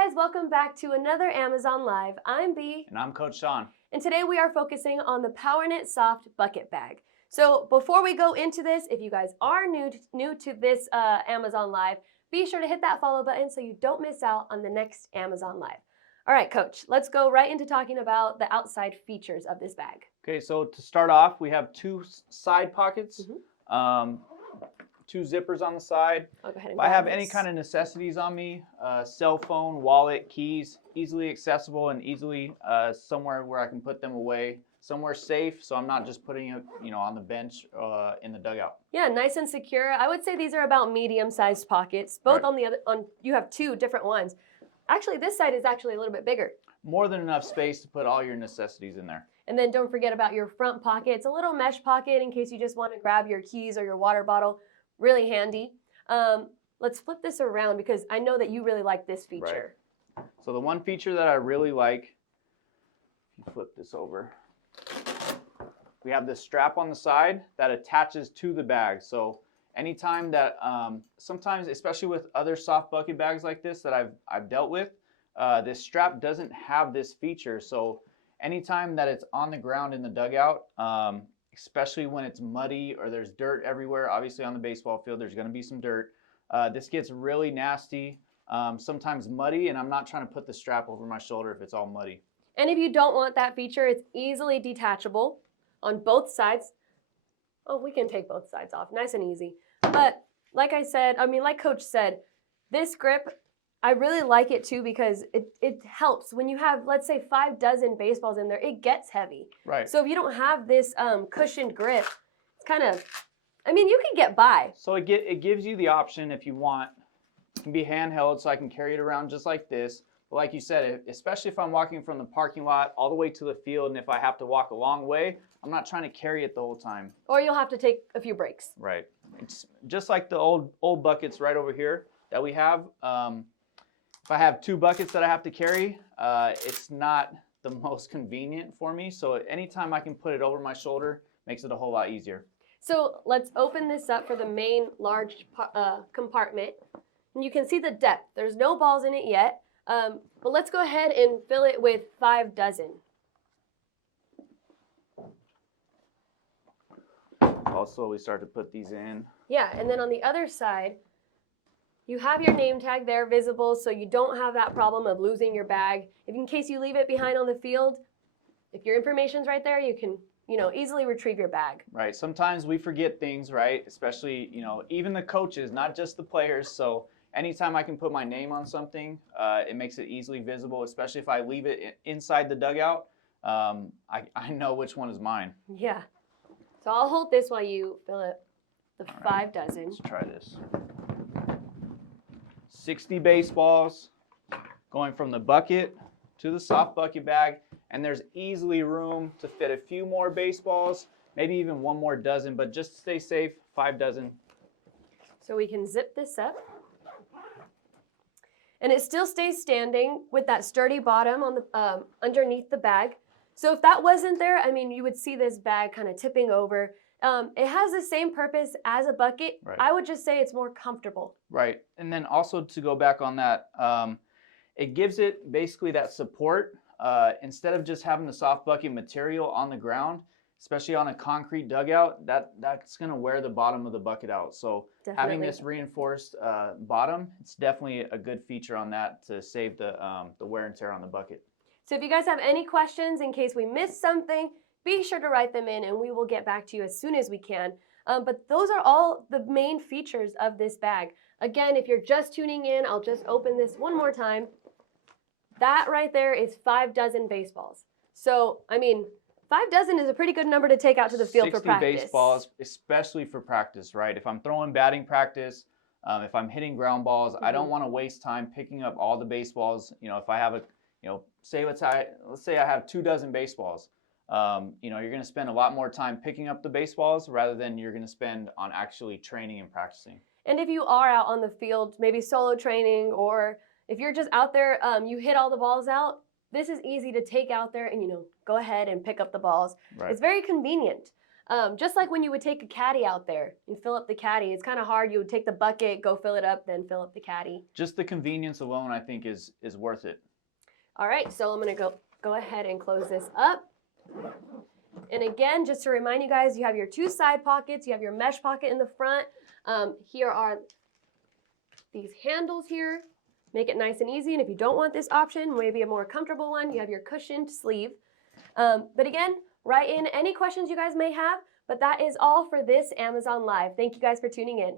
guys, welcome back to another Amazon Live. I'm Bea. And I'm Coach Sean. And today we are focusing on the PowerNet Soft Bucket Bag. So before we go into this, if you guys are new to this Amazon Live, be sure to hit that follow button so you don't miss out on the next Amazon Live. All right, Coach, let's go right into talking about the outside features of this bag. Okay, so to start off, we have two side pockets, two zippers on the side. I'll go ahead and if I have grab any this. kind of necessities on me, cell phone, wallet, keys, easily accessible and easily somewhere where I can put them away, somewhere safe, so I'm not just putting it, on the bench in the dugout. Yeah, nice and secure. I would say these are about medium-sized pockets. Both Right. you have two different ones. Actually, this side is actually a little bit bigger. More than enough space to put all your necessities in there. And then don't forget about your front pocket. It's a little mesh pocket in case you just want to grab your keys or your water bottle. Really handy. Let's flip this around because I know that you really like this feature. Right. So the one feature that I really like, if you flip this over, we have this strap on the side that attaches to the bag. So anytime that, sometimes, especially with other soft bucket bags like this that I've dealt with, this strap doesn't have this feature. So anytime that it's on the ground in the dugout, especially when it's muddy or there's dirt everywhere, obviously on the baseball field there's going to be some dirt. This gets really nasty, sometimes muddy, and I'm not trying to put the strap over my shoulder if it's all muddy. And if you don't want that feature, it's easily detachable on both sides. Oh, we can take both sides off, nice and easy. But like Coach said, this grip, I really like it too because it helps. When you have, let's say, 5 dozen baseballs in there, it gets heavy. Right. So if you don't have this cushioned grip, it's kind of, you can get by. So it gives you the option if you want. It can be handheld so I can carry it around just like this. But like you said, especially if I'm walking from the parking lot all the way to the field and if I have to walk a long way, I'm not trying to carry it the whole time. Or you'll have to take a few breaks. Right. It's just like the old buckets right over here that we have. If I have 2 buckets that I have to carry, it's not the most convenient for me. So anytime I can put it over my shoulder, makes it a whole lot easier. So let's open this up for the main large compartment. And you can see the depth. There's no balls in it yet. But let's go ahead and fill it with 5 dozen. I'll slowly start to put these in. Yeah, and then on the other side, you have your name tag there visible so you don't have that problem of losing your bag. If in case you leave it behind on the field, if your information's right there, you can, easily retrieve your bag. Right. Sometimes we forget things, right? Especially, even the coaches, not just the players. So anytime I can put my name on something, it makes it easily visible, especially if I leave it inside the dugout. I know which one is mine. Yeah. So I'll hold this while you fill it the 5 dozen. Let's try this. 60 baseballs going from the bucket to the soft bucket bag, and there's easily room to fit a few more baseballs, maybe even 1 more dozen, but just to stay safe, 5 dozen. So we can zip this up. And it still stays standing with that sturdy bottom on the underneath the bag. So if that wasn't there, you would see this bag kind of tipping over. It has the same purpose as a bucket. Right. I would just say it's more comfortable. Right. And then also to go back on that, it gives it basically that support. Instead of just having the soft bucket material on the ground, especially on a concrete dugout, that's going to wear the bottom of the bucket out. So Definitely. Having this reinforced bottom, it's definitely a good feature on that to save the wear and tear on the bucket. So if you guys have any questions in case we missed something, be sure to write them in and we will get back to you as soon as we can. But those are all the main features of this bag. Again, if you're just tuning in, I'll just open this one more time. That right there is 5 dozen baseballs. So, 5 dozen is a pretty good number to take out to the field for practice. 60 baseballs, especially for practice, right? If I'm throwing batting practice, if I'm hitting ground balls, I don't want to waste time picking up all the baseballs. If I have let's say I have 2 dozen baseballs. You're going to spend a lot more time picking up the baseballs rather than you're going to spend on actually training and practicing. And if you are out on the field, maybe solo training, or if you're just out there, you hit all the balls out, this is easy to take out there and, go ahead and pick up the balls. Right. It's very convenient. Just like when you would take a caddy out there and fill up the caddy. It's kind of hard. You would take the bucket, go fill it up, then fill up the caddy. Just the convenience alone, I think, is worth it. All right, so I'm going to go ahead and close this up. And again, just to remind you guys, you have your 2 side pockets. You have your mesh pocket in the front. Here are these handles here. Make it nice and easy. And if you don't want this option, maybe a more comfortable one, you have your cushioned sleeve. But again, write in any questions you guys may have. But that is all for this Amazon Live. Thank you guys for tuning in.